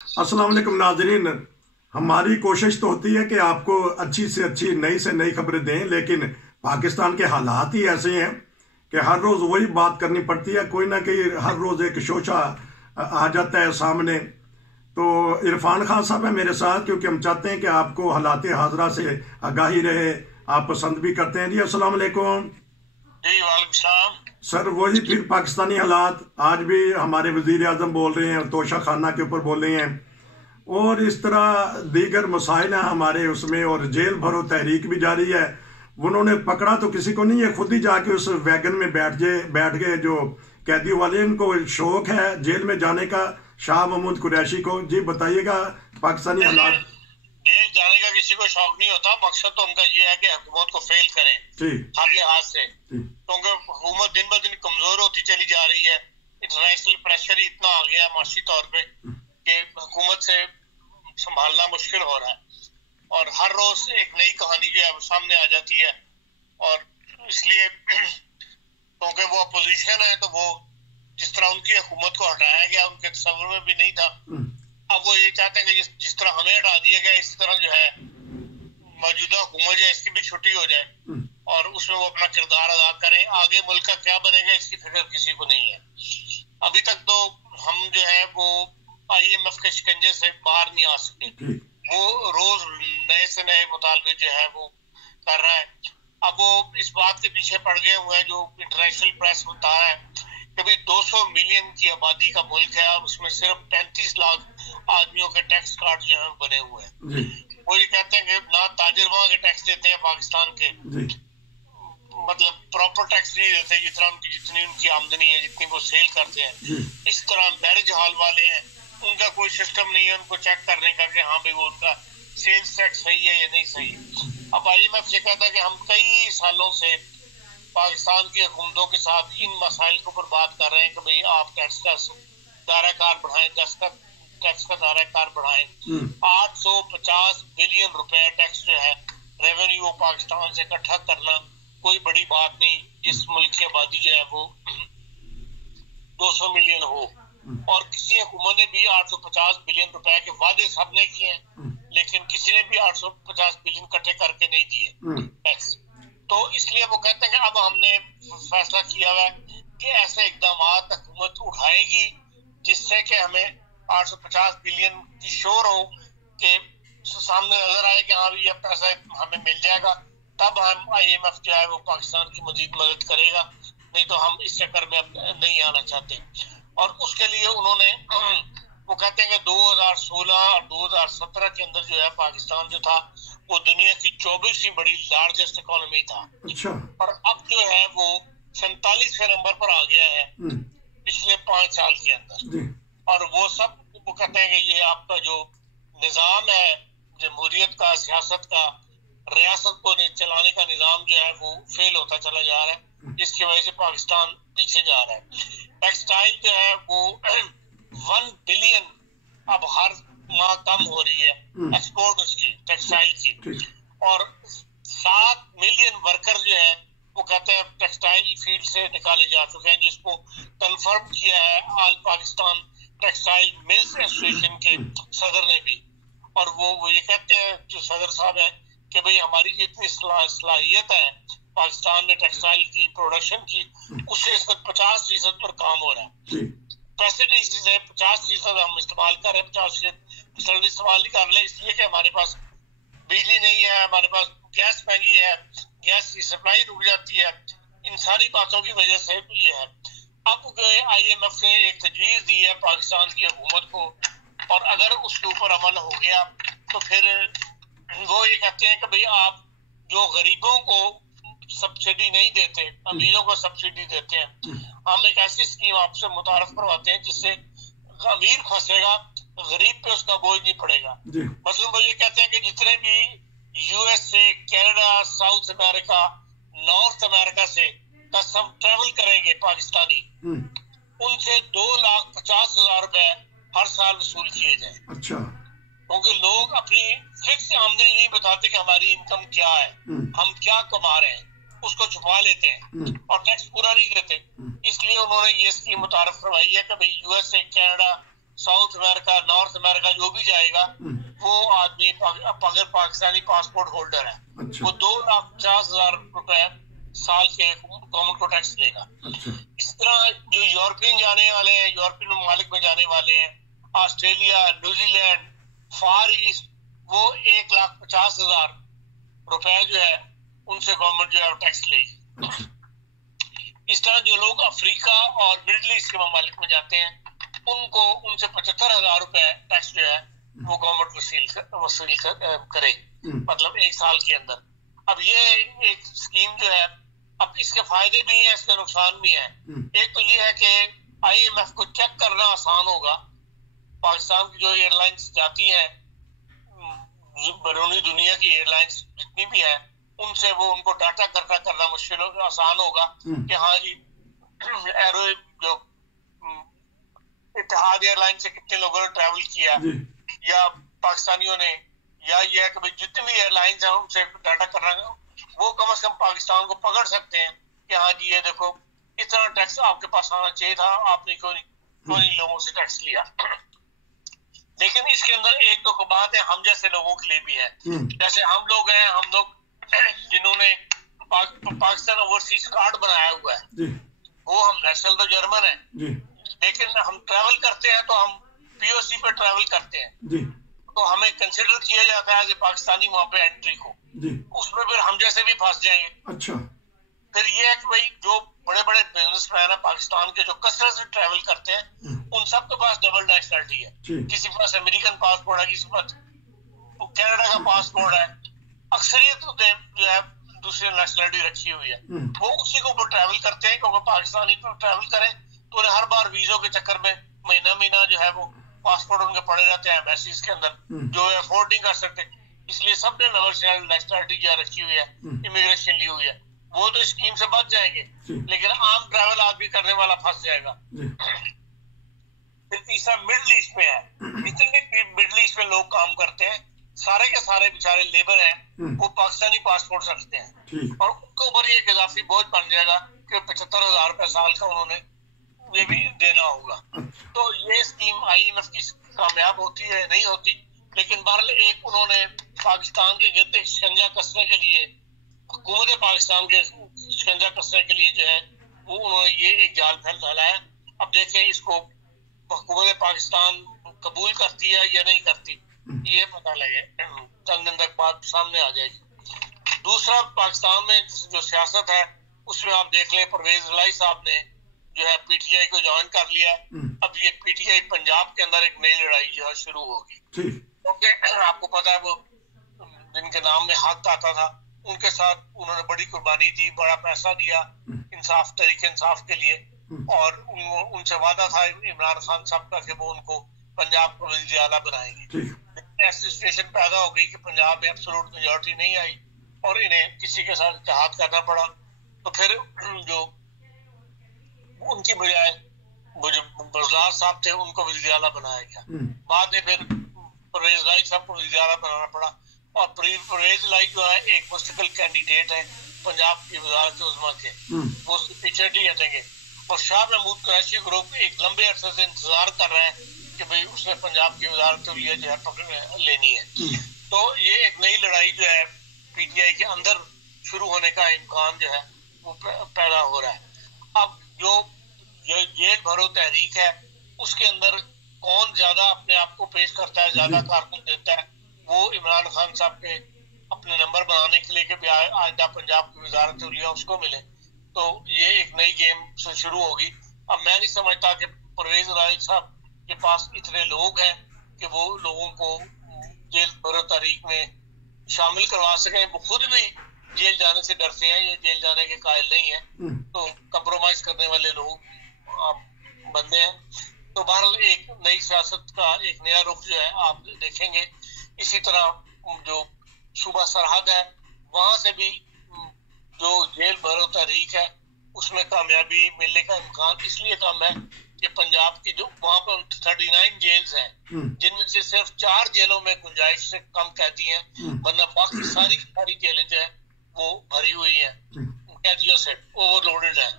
अस्सलाम वालेकुम नाजरीन। हमारी कोशिश तो होती है कि आपको अच्छी से अच्छी नई से नई खबरें दें, लेकिन पाकिस्तान के हालात ही ऐसे हैं कि हर रोज़ वही बात करनी पड़ती है। कोई ना कोई हर रोज़ एक शोशा आ जाता है सामने। तो इरफान खान साहब है मेरे साथ, क्योंकि हम चाहते हैं कि आपको हालात हाजरा से आगाही रहे। आप पसंद भी करते हैं। जी अस्सलाम वालेकुम। जी वालेकुम सलाम। सर वही फिर पाकिस्तानी हालात, आज भी हमारे वजीर आजम बोल रहे हैं, तोशा खाना के ऊपर बोल रहे हैं, और इस तरह दीगर मसाइल हैं हमारे उसमें, और जेल भरो तहरीक भी जारी है। उन्होंने पकड़ा तो किसी को नहीं है, खुद ही जाके उस वैगन में बैठ गए जो कैदियों वाले। इनको शौक है जेल में जाने का, शाह महमूद कुरैशी को। जी बताइएगा पाकिस्तानी हालात। जेल जाने का किसी को शौक नहीं होता, मकसद तो उनका ये है कि हुकूमत को फेल करें जी हर लिहाज से, जी क्योंकि हुकूमत दिन ब दिन कमजोर होती चली जा रही है। इंटरनेशनल प्रेशर ही इतना आ गया है माशी तौर पे कि हुकूमत से संभालना मुश्किल हो रहा है, और हर रोज एक नई कहानी जो है वो सामने आ जाती है। और इसलिए क्योंकि वो अपोजिशन है, तो वो जिस तरह उनकी हुकूमत को हटाया गया उनके तस्वर में भी नहीं था। अब वो ये चाहते हैं कि जिस तरह हमें हटा दिया गया, इसी तरह जो है मौजूदा हुकूमत है इसकी भी छुट्टी हो जाए और उसमें वो अपना किरदार अदा करें। आगे मुल्क का क्या बनेगा इसकी फिक्र किसी को नहीं है। अभी तक तो हम जो है वो IMF के शिकंजे से बाहर नहीं आ सके। वो रोज नए से नए मुतालबे जो है वो कर रहा है। अब वो इस बात के पीछे पड़ गए हुए हैं, जो इंटरनेशनल प्रेस बता रहा है कि भाई 200 मिलियन की आबादी का मुल्क है और उसमें सिर्फ 35 लाख आदमियों के टैक्स कार्ड जो है बने हुए हैं। वो ये कहते हैं कि ना ताजिर वहां के टैक्स देते हैं पाकिस्तान के, मतलब प्रॉपर टैक्स नहीं देते जितनी उनकी आमदनी है, जितनी वो सेल करते हैं। इस तरह मैरिज हॉल वाले हैं, उनका कोई सिस्टम नहीं है उनको चेक करने का कि हाँ भाई वो उनका सेल्स टैक्स सही है या नहीं सही है। अब IMF ये कहता है कि हम कई सालों से पाकिस्तान की हुकूमतों के साथ इन मसाइल के ऊपर बात कर रहे हैं कि भाई आप टैक्स का दायरा कार बढ़ाएं, टैक्स का दायरा कार बढ़ाएं। 850 बिलियन रुपए टैक्स जो है रेवेन्यू पाकिस्तान से इकट्ठा करना कोई बड़ी बात नहीं, जिस मुल्क की आबादी जो है वो 200 मिलियन हो। और किसी हुकूमत ने भी 850 बिलियन रुपए के वादे सबने किए हैं, लेकिन किसी ने भी 850 बिलियन इकट्ठे करके नहीं दिए टैक्स। तो इसलिए वो कहते हैं कि अब हमने फैसला किया हुआ है कि ऐसे इकदाम हुकूमत उठाएगी जिससे कि हमें 850 बिलियन की शोर हो कि सामने नजर आए कि हाँ ये पैसा हमें मिल जाएगा, तब हम IMF जो है वो पाकिस्तान की मजीद मदद करेगा, नहीं तो हम इस चक्कर में अब नहीं आना चाहते। और उसके लिए उन्होंने वो कहते हैं कि 2016 और 2017 के अंदर जो है पाकिस्तान जो था वो दुनिया की 24वीं बड़ी लार्जेस्ट इकोनॉमी था। अच्छा। और अब जो है वो 47वें नंबर पर आ गया है पिछले 5 साल के अंदर। और वो सब वो कहते हैं कि ये आपका जो निजाम है जमहूरियत का, सियासत का, रियासत को चलाने का निजाम जो है वो फेल होता चला जा रहा है, जिसकी वजह से पाकिस्तान पीछे जा रहा है। टेक्सटाइल जो है वो 1 बिलियन अब हर माह कम हो रही है एक्सपोर्ट उसकी टेक्सटाइल की, और 7 मिलियन वर्कर जो है वो कहते हैं टेक्सटाइल फील्ड से निकाले जा चुके हैं, जिसको कंफर्म किया है all Pakistan textile mills association के सदर ने भी। और वो ये कहते हैं जो सदर साहब है कि भाई हमारी जितनी सलाहियत है पाकिस्तान में टेक्सटाइल की प्रोडक्शन की, उससे इस वक्त 50% पर काम हो रहा है। फैसिलिटीज है 50% हम इस्तेमाल कर रहे हैं, 50% इस्तेमाल नहीं कर रहे, इसलिए कि हमारे पास बिजली नहीं है, हमारे पास गैस महंगी है, गैस की सप्लाई रुक जाती है। इन सारी बातों की वजह से ये है। अब IMF ने एक तजवीज दी है पाकिस्तान की हुकूमत को, और अगर उसके ऊपर अमल हो गया तो फिर वो ये कहते हैं कि भाई आप जो गरीबों को सब्सिडी नहीं देते, अमीरों को सब्सिडी देते हैं, हम एक ऐसी स्कीम आपसे मुतारफ करवाते हैं जिससे अमीर फंसेगा, गरीब पे उसका बोझ नहीं पड़ेगा। मतलब वो ये कहते हैं कि जितने भी USA, Canada, south America, north America से सब ट्रेवल करेंगे पाकिस्तानी, उनसे 2,50,000 रुपए हर साल वसूल किए जाए। अच्छा। क्योंकि लोग अपनी फिक्स आमदनी नहीं बताते कि हमारी इनकम क्या है, हम क्या कमा रहे हैं, उसको छुपा लेते हैं और टैक्स पूरा नहीं देते। इसलिए उन्होंने ये स्कीम मुतारफ करवाई है कि भाई USA, Canada, south America, north America जो भी जाएगा वो आदमी अगर पाकिस्तानी पासपोर्ट होल्डर है वो 2,50,000 रुपए साल के गवर्नमेंट को टैक्स देगा। इस तरह जो यूरोपियन जाने वाले हैं, यूरोपियन ममालिक में जाने वाले हैं, ऑस्ट्रेलिया, न्यूजीलैंड, फार ईस्ट, वो 1,50,000 रुपए जो है उनसे गवर्नमेंट जो है टैक्स लेगी। इस तरह जो लोग अफ्रीका और मिडिल ईस्ट के ममालिक में जाते हैं उनको उनसे 75,000 रुपए टैक्स जो है वो गवर्नमेंट वसूल करे, मतलब एक साल के अंदर। अब ये एक स्कीम जो है, अब इसके फायदे भी हैं, इसके नुकसान भी हैं। एक तो ये है कि IMF को चेक करना आसान होगा। पाकिस्तान की जो एयरलाइंस जाती हैं, बैरूनी दुनिया की एयरलाइंस जितनी भी है, उनसे वो उनको डाटा करना मुश्किल आसान होगा कि हाँ जी एरो जो इत्तेहाद एयरलाइन से कितने लोगों ने ट्रैवल किया या पाकिस्तानियों ने, या ये है कि भाई जितनी भी एयरलाइंस हैं उनसे डाटा करना, वो कम से कम पाकिस्तान को पकड़ सकते हैं कि हाँ जी ये देखो इतना टैक्स आपके पास आना चाहिए था, आपने क्यों लोगों से टैक्स लिया। लेकिन इसके अंदर एक दो बात है हम जैसे लोगों के लिए भी है। जैसे हम लोग हैं, हम लोग जिन्होंने पाकिस्तान ओवरसीज कार्ड बनाया हुआ है, वो हम नेशनल तो जर्मन है, लेकिन हम ट्रैवल करते हैं तो हम POC पे ट्रैवल करते हैं, तो हमें कंसिडर किया जाता है एज ए पाकिस्तानी वहां पे एंट्री को। उसमें फिर हम जैसे भी फंस जाएंगे। अच्छा। फिर ये है कि भाई जो बड़े बड़े बिजनेसमैन है पाकिस्तान के, जो कसरत से ट्रैवल करते हैं, उन सबके पास डबल नेशनलिटी है। किसी के पास अमेरिकन पासपोर्ट है, किसी के पास कनाडा का पासपोर्ट है, अक्सरियत जो है दूसरी नेशनलिटी रखी हुई है, वो उसी के ऊपर ट्रैवल करते हैं। क्योंकि पाकिस्तानी पर ट्रैवल करें तो उन्हें हर बार वीजों के चक्कर में महीना जो है वो पासपोर्ट उनके पड़े रहते हैं एम्बेसीज के अंदर, जो है अफोर्ड नहीं कर सकते। इसलिए सबने डबल नेशनलिटी जो रखी हुई है, इमिग्रेशन ली हुई है, वो तो स्कीम से बच जाएंगे, लेकिन आम ट्रैवल आदमी करने वाला फंस जाएगा। फिर तीसरा मिडिल ईस्ट में है, जितने भी मिडिल ईस्ट में लोग काम करते हैं सारे के सारे बेचारे लेबर हैं, वो पाकिस्तानी पासपोर्ट रखते हैं, और उनके ऊपर ये इजाफी बोझ बन जाएगा कि 75,000 रुपए साल का उन्होंने ये भी देना होगा। तो ये स्कीम IMF की कामयाब होती है नहीं होती, लेकिन बहरहाल एक उन्होंने पाकिस्तान के गिरद शिकंजा कसने के लिए, हुकूमत पाकिस्तान के शिकंजा कसने के लिए जो है वो उन्होंने ये एक जाल फैलाया। अब देखें इसको हुकूमत पाकिस्तान कबूल करती है या नहीं करती, ये पता लगे, चंद दिन तक बात सामने आ जाएगी। दूसरा, पाकिस्तान में जो सियासत है उसमें आप देख लें, परवेज इलाही साहब ने जो है PTI को ज्वाइन कर लिया है। अब ये PTI पंजाब के अंदर एक नई लड़ाई जो है शुरू होगी, क्योंकि आपको पता है वो जिनके नाम में हक आता था उनके साथ उन्होंने बड़ी कुर्बानी दी, बड़ा पैसा दिया इंसाफ, तरीके इंसाफ के लिए, और उनसे वादा था इमरान खान साहब का कि वो उनको पंजाब को वज़ीर आला बनाएंगे। ऐसी सिचुएशन पैदा हो गई कि पंजाब में एब्सोल्यूट मेजॉरिटी नहीं आई और इन्हें किसी के साथ इत्तेहाद करना पड़ा। तो फिर जो उनकी बजाय जो बरदार साहब थे उनको वज़ीर आला बनाया गया। बाद में फिर परवेज इलाही साहब को वज़ीर आला बनाना पड़ा, और परवेज इलाही जो है एक मुस्तकिल कैंडिडेट है पंजाब की वज़ारत उज़्मा के, वो पीछे नहीं हटेंगे। और शाह महमूद कुरैशी ग्रुप एक लंबे अरसे से इंतजार कर रहे हैं कि भाई उसने पंजाब की वज़ारत जो है लेनी है। तो ये एक नई लड़ाई जो है PTI के अंदर शुरू होने का इम्कान जो है वो पैदा हो रहा है। अब जो जेल भरो तहरीक है उसके अंदर कौन ज्यादा अपने आप को पेश करता है, ज्यादा कारकुन देता है, वो इमरान खान साहब के अपने नंबर बनाने के लिए कि आइंदा पंजाब की वज़ारत उलिया उसको मिले। तो ये एक नई गेम से शुरू होगी। अब मैं नहीं समझता कि परवेज इलाही साहब के पास इतने लोग हैं कि वो लोगों को जेल भरो तहरीक में शामिल करवा सकें। वो खुद भी जेल जाने से डरते हैं, ये जेल जाने के कायल नहीं है, तो कंप्रोमाइज करने वाले लोग बंदे हैं। तो बहरहाल एक नई सियासत का एक नया रुख जो है आप देखेंगे। इसी तरह जो सूबा सरहद है वहां से भी जो जेल भरो तहरीक है उसमें कामयाबी मिलने का इम्कान इसलिए कम है कि पंजाब की जो वहां पर 39 जेल्स हैं, जिनमें से सिर्फ 4 जेलों में गुंजाइश से कम कैदी हैं, वरना बाकी सारी जेलें जो है वो भरी हुई हैं कैदियों से, ओवरलोडेड है।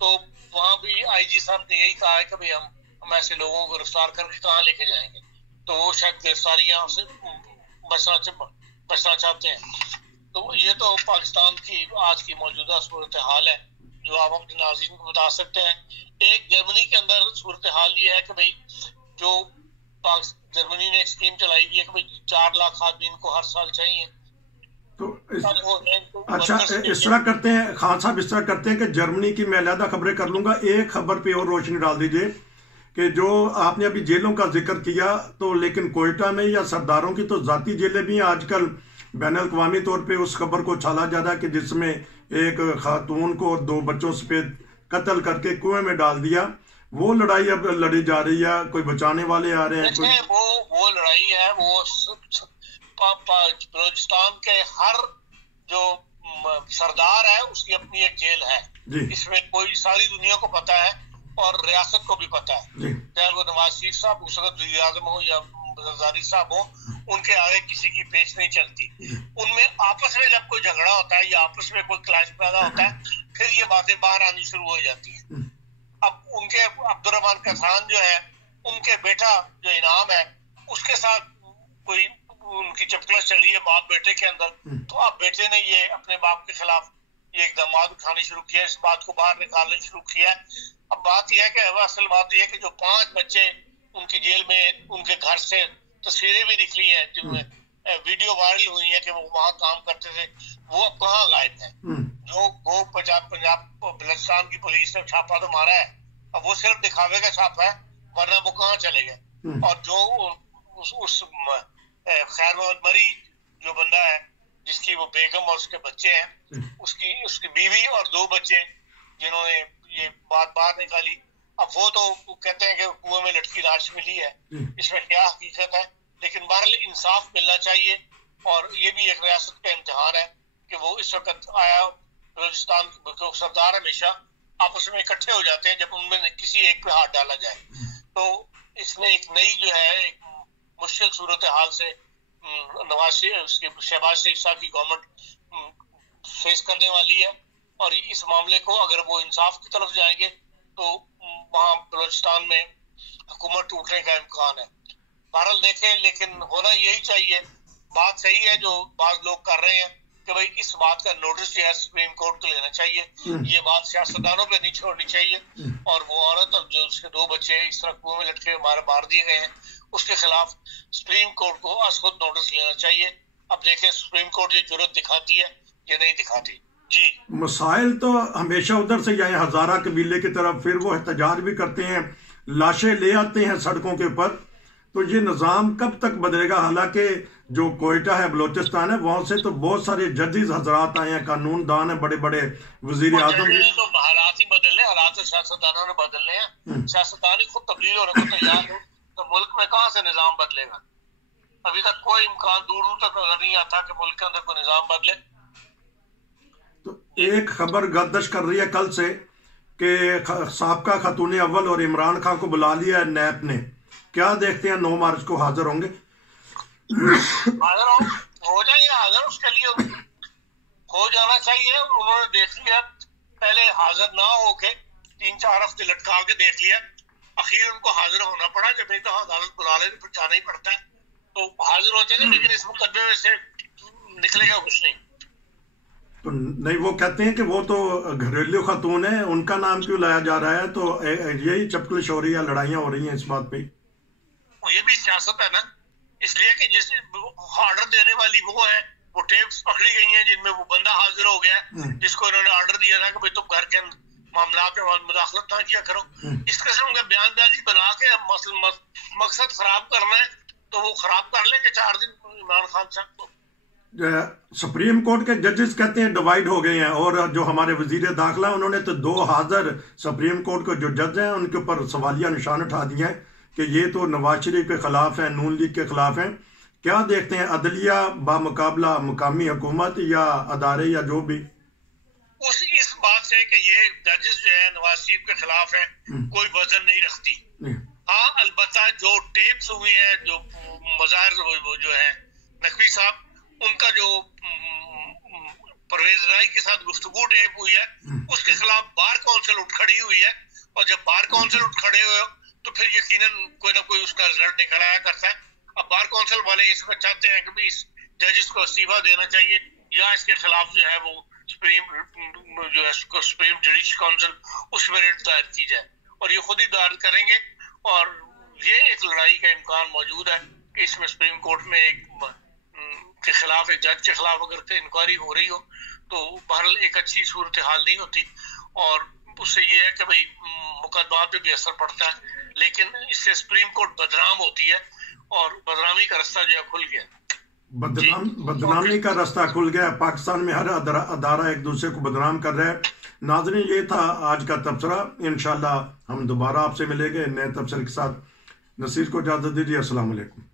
तो वहां भी IG साहब ने यही कहा है कि भाई हम ہم ایسے لوگوں کو گرفتار کر کے کہاں لے کے جائیں گے؟ تو وہ شاید گرفتاریاں سے بچنا چاہتے ہیں. تو یہ تو پاکستان کی آج کی موجودہ صورتحال ہے جو آپ اپنے ناظرین کو بتا سکتے ہیں. ایک جرمنی کے اندر صورتحال یہ ہے کہ بھائی جو جرمنی نے ایک اسکیم چلائی ہوئی ہے کہ بھائی 4 لاکھ آدمی کو ہر سال چاہیے. تو اچھا اس طرح کرتے ہیں خان صاحب، اس طرح کرتے ہیں کہ جرمنی کی میں علیحدہ خبریں کر لوں گا، ایک خبر پہ اور روشنی ڈال دیجئے کہ جو آپ نے ابھی جیلوں کا ذکر کیا، تو لیکن کوئٹہ میں یا سرداروں کی تو ذاتی جیلیں بھی ہیں آج کل. بین الاقوامی طور پہ اس خبر کو چھالا جا رہا ہے کہ جس میں ایک خاتون کو 2 بچوں سے قتل کر کے کنویں میں ڈال دیا. وہ لڑائی اب لڑی جا رہی ہے، کوئی بچانے والے آ رہے ہیں. وہ لڑائی ہے، وہ بلوچستان کے ہر جو سردار ہے اس کی اپنی ایک جیل ہے. اس میں کوئی ساری دنیا کو پتا ہے اور ریاست کو بھی پتا ہے، چاہے وہ نواز شریف صاحب اس وقت وزیر اعظم ہو یا زرداری صاحب ہو، ان کے آگے کسی کی پیش نہیں چلتی. ان میں آپس میں جب کوئی جھگڑا ہوتا ہے یا آپس میں کوئی کلاش پیدا ہوتا ہے پھر یہ باتیں باہر آنی شروع ہو جاتی ہیں. اب ان کے عبد الرحمان کسان جو ہے، ان کے بیٹا جو انعام ہے، اس کے ساتھ کوئی ان کی چپکلش چلی ہے باپ بیٹے کے اندر، تو اب بیٹے نے یہ اپنے باپ کے خلاف یہ اقدامات اٹھانے شروع کیا، اس بات کو باہر نکالنے شروع کیا. اب بات یہ ہے کہ اصل بات یہ ہے کہ جو 5 بچے ان کی جیل میں، ان کے گھر سے تصویریں بھی نکلی ہیں جن میں ویڈیو وائرل ہوئی ہے کہ وہ وہاں کام کرتے تھے، وہ اب کہاں غائب ہیں. جو وہ پنجاب بلوچستان کی پولیس نے چھاپا تو مارا ہے، اب وہ صرف دکھاوے کا چھاپا ہے، ورنہ وہ کہاں چلے گئے. اور جو اس خیر محمد مری جو بندہ ہے جس کی وہ بیگم اور اس کے بچے ہیں، اس کی بیوی اور 2 بچے جنہوں نے یہ بات باہر نکالی، اب وہ تو کہتے ہیں کہ کنویں میں لٹکی لاش ملی ہے. اس میں کیا حقیقت ہے؟ لیکن بہرحال انصاف ملنا چاہیے. اور یہ بھی ایک ریاست کا امتحان ہے کہ وہ اس وقت آیا بلوچستان کے سردار ہمیشہ آپس میں اکٹھے ہو جاتے ہیں جب ان میں کسی ایک پہ ہاتھ ڈالا جائے. تو اس میں ایک نئی جو ہے ایک مشکل صورتحال سے شہباز شریف صاحب کی گورنمنٹ فیس کرنے والی ہے. اور اس معاملے کو اگر وہ انصاف کی طرف جائیں گے تو وہاں بلوچستان میں حکومت ٹوٹنے کا امکان ہے. بہرحال دیکھیں، لیکن ہونا یہی چاہیے. بات صحیح ہے جو بعض لوگ کر رہے ہیں کہ بھائی اس بات کا نوٹس جو ہے سپریم کورٹ کو لینا چاہیے، یہ بات سیاستدانوں پہ نہیں چھوڑنی چاہیے. اور وہ عورت اور جو اس کے 2 بچے اس طرح کنویں میں لٹکے مار دیے گئے ہیں، اس کے خلاف سپریم کورٹ کو از خود نوٹس لینا چاہیے. اب دیکھیں سپریم کورٹ یہ جرات دکھاتی ہے یا نہیں دکھاتی. جی مسائل تو ہمیشہ ادھر سے جائیں ہزارہ قبیلے کی طرف، پھر وہ احتجاج بھی کرتے ہیں، لاشیں لے آتے ہیں سڑکوں کے اوپر. تو یہ نظام کب تک بدلے گا؟ حالانکہ جو کوئٹہ ہے بلوچستان ہے وہاں سے تو بہت سارے ججز حضرات آئے ہیں، قانون دان ہیں، بڑے بڑے وزیر اعظم بھی. تو حالات ہی بدلنے، حالات تو سیاستدانوں نے بدلنے ہیں. سیاستدان ہی خود تبدیل ہونے کو تیار ہو تو ملک میں کہاں سے نظام بدلے گا؟ ابھی تک کوئی امکان دور تک نظر نہیں آتا کہ ملک کے اندر کوئی نظام بدلے. تو ایک خبر گردش کر رہی ہے کل سے کہ سابقہ خاتون اول اور عمران خان کو بلا لیا ہے نیب نے. کیا دیکھتے ہیں 9 مارچ کو حاضر ہوں گے؟ حاضر ہو جائیں گے. حاضر اس کے لیے ہو جانا چاہیے. انہوں نے دیکھ لیا، پہلے حاضر نہ ہو کے 3-4 ہفتے لٹکا کے دیکھ لیا، اخیر ان کو حاضر ہونا پڑا. جب ایک دفعہ عدالت بلا لے تو پھر جانا ہی پڑتا ہے. تو حاضر ہوتے ہیں، لیکن اس مقدمے میں سے نکلے گا کچھ نہیں. تو نہیں، وہ کہتے ہیں کہ وہ تو گھریلو خاتون ہے، ان کا نام کیوں لایا جا رہا ہے؟ تو یہی چپکلش ہو رہی ہے، لڑائیاں ہو رہی ہیں اس بات پہ. یہ بھی سیاست ہے نا، اس لیے کہ جس آرڈر دینے والی وہ ہے، وہ ٹیپس پکڑی گئی ہیں جن میں وہ بندہ حاضر ہو گیا جس کو انہوں نے آرڈر دیا تھا کہ تم گھر کے معاملات میں مداخلت نہ کیا کرو. اس قسم کے بیان بازی بنا کے مقصد خراب کرنا ہے تو وہ خراب کر لیں کہ 4 دن عمران خان صاحب کو. سپریم کورٹ کے ججز کہتے ہیں ڈیوائیڈ ہو گئے ہیں، اور جو ہمارے وزیر داخلہ انہوں نے تو 2 حاضر سپریم کورٹ کے جو جج ہیں ان کے اوپر سوالیہ نشان اٹھا دیا ہے کہ یہ تو نواز شریف کے خلاف ہیں، نون لیگ کے خلاف ہیں. کیا دیکھتے ہیں عدلیہ بامقابلہ مقامی حکومت یا ادارے یا جو بھی اس بات سے کہ یہ ججز جو ہے نواز شریف کے خلاف ہیں کوئی وزن نہیں رکھتی. ہاں البتہ جو ٹیپس ہوئی ہیں، جو مظاہر جو ہے نقوی صاحب ان کا جو پرویز رائی کے ساتھ گفتگو ٹیپ ہوئی ہے اس کے خلاف بار کونسل اٹھ کھڑی ہوئی ہے. اور جب بار کونسل اٹھ کھڑے ہوئے تو پھر یقیناً کوئی نہ کوئی اس کا رزلٹ نکل آیا کرتا ہے. اب بار کونسل والے اس میں چاہتے ہیں کہ بھی اس ججز کو استعفیٰ دینا چاہیے یا اس کے خلاف جو ہے وہ سپریم جوڈیشل کونسل اس میں ریٹ دائر کی جائے, اور یہ خود ہی دائر کریں گے. اور یہ ایک لڑائی کا امکان موجود ہے کہ اس میں سپریم کورٹ میں ایک کے خلاف, ایک جج کے خلاف اگر انکوائری ہو رہی ہو تو بہرحال ایک اچھی صورتحال نہیں ہوتی, اور اس سے یہ ہے کہ بھائی مقدمات پہ بھی اثر پڑتا ہے, لیکن اس سے سپریم کورٹ بدنام ہوتی ہے اور بدنامی کا رستہ جو ہے کھل گیا. بدنامی کا رستہ کھل گیا. پاکستان میں ہر ادارہ ایک دوسرے کو بدنام کر رہے ہیں. ناظرین, یہ تھا آج کا تبصرہ. انشاءاللہ ہم دوبارہ آپ سے ملیں گے نئے تبصرے کے ساتھ. نصیر کو اجازت دیجیے. السلام علیکم.